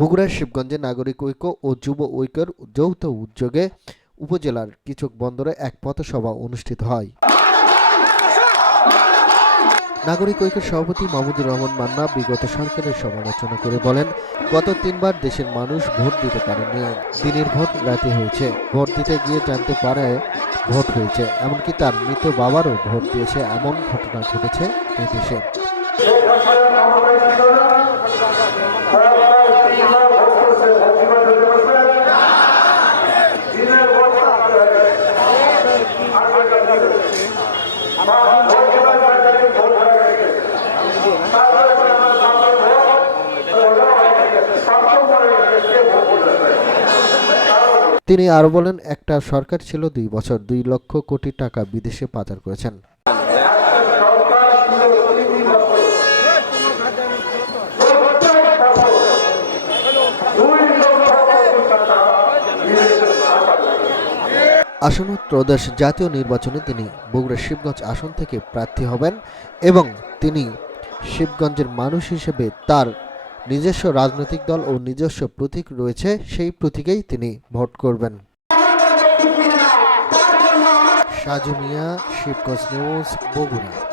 বগুড়ার শিবগঞ্জে নাগরিক ঐক্য ও যুব ঐক্যের যৌথ উদ্যোগে উপজেলার কিচক বন্দরে এক পথসভা অনুষ্ঠিত হয়। নাগরিক ঐক্যের সভাপতি মাহমুদুর রহমান মান্না বিগত সরকারের সমালোচনা করে বলেন, গত ৩বার দেশের মানুষ ভোট দিতে পারেনি। দিনের ভোট রাতে হয়েছে। ভোট দিতে গিয়ে জানতে পারে ভোট হয়েছে, এমনকি তার মৃত বাবারও ভোট দিয়েছে। এমন ঘটনা ঘটেছে এ দেশে। তিনি আরো বলেন, একটা সরকার ছিল ২ বছর ২ লক্ষ কোটি টাকা বিদেশে পাচার করেছেন। আসন্ন ত্রয়োদশ জাতীয় নির্বাচনে তিনি বগুড়া শিবগঞ্জ আসন থেকে প্রার্থী হবেন এবং তিনি শিবগঞ্জের মানুষ হিসেবে তার নিজস্ব রাজনৈতিক দল ও নিজস্ব প্রতীক রয়েছে, সেই প্রতীকেই তিনি ভোট করবেন। সাজু মিয়া, শিবগঞ্জ নিউজ, বগুড়া।